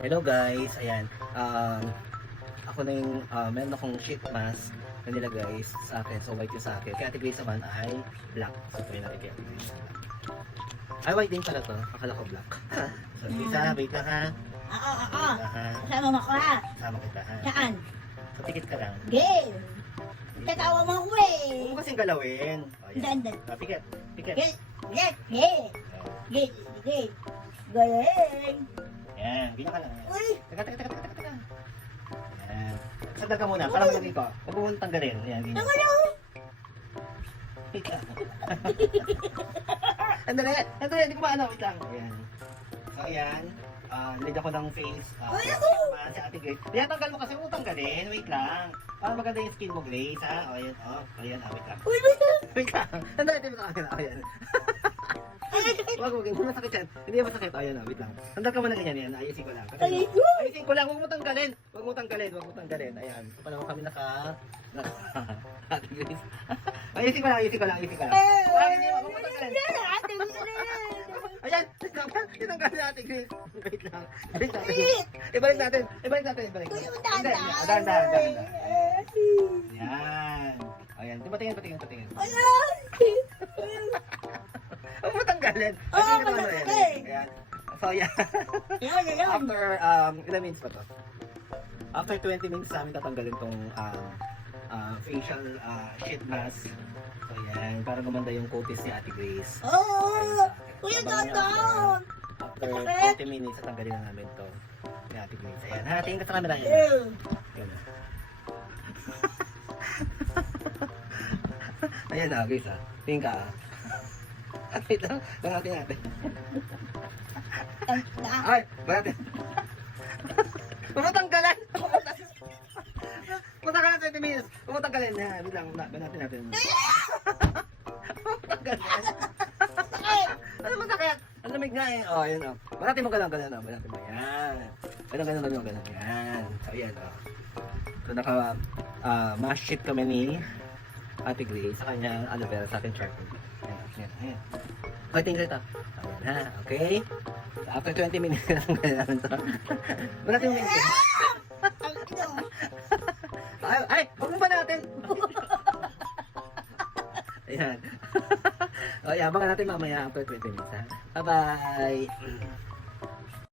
Hello guys, ayan. Ako na yung meron akong sheet mask na nilagay sa akin. So white yung sa akin. Kaya Ate Grace naman ay black. So try natin kaya Ate Grace. Ay white din pala to. Akala ko black. So Lisa, wait lang ha. Oo. Wait lang ha. Kasama mo ko ha. Sama kita ha. Saan? So tikit ka lang. Game. Tatawa mo ko eh. Huwag mo kasing galawin. O, ayan. Dan. Pikit. Pikit. Get. Get. Galing. Ayan. Ganyan ka lang. Uy. Teka. Ayan. Sagdag ka muna. Para malagay ko. Huwag mo mong tanggalin. Ayan. Ganyan. Ano? Ika. Andali, hindi ko maano, wait lang. Ayan. So, ayan. Nilagyan ko ng face. Sa Ate Grace. Tinatanggal mo kasi, huwag mo tanggalin. Wait lang. Para maganda yung skin mo, Grace, ha? O, ayan. Ayan, wait lang. Uy, wait lang. Wait lang. Andali, hindi mo tanggalin. Ayan. Huwag, hindi masakit yan. Hindi masakit. Ayan, wait lang. Tandal ka muna ganyan, yan. Ayusin ko lang. Ayusin ko lang, huwag mo tanggalin. Huwag mo tanggalin. Ayan. So, pa naman kami Ate Grace. Ayusin ko lang. Huwag mo tanggalin. Ayan, tinanggal na Ate Grace. Wait lang. Ibalik natin. Hindi, dahan. Ayan. Ayan, patingin. Huwag mo tanggalin. Ayan. So, ayan. After, ilang minutes pa to? After 20 minutes namin tatanggalin tong facial sheet mask. So, ayan. Para gumanda yung kutis ni Ate Grace. Kuya Doton. After 20 minutes, tatanggalin na namin to ni Ate Grace. Ayan, ha? Tingin ka sa camera. Ayan. Ayan na, Grace, ha? Tingin ka, ha? Wait lang, bangatin natin. Ay, bangatin. Pumutanggalan! Pumutanggalan 20 minutes. Pumutanggalan. Wait lang, bangatin natin. Pumutanggalan. Ano masakit? Ang lamig nga eh. O, ayan o. Bangatin mo ganun. Bangatin mo. Yan. Ganun. Yan. So, ayan o. So, mask sheet kami ni Ate Grace sa kanyang aloe vera sa ating charcoal. Ayan. Okay, tingin kita. Ayan ha, okay? So, after 20 minutes na lang gano'n namin ito. Bangatin mo minutes. Ay, huwag mo ba natin? Ayan. O, abangan natin mamaya after 20 minutes ha. Bye-bye!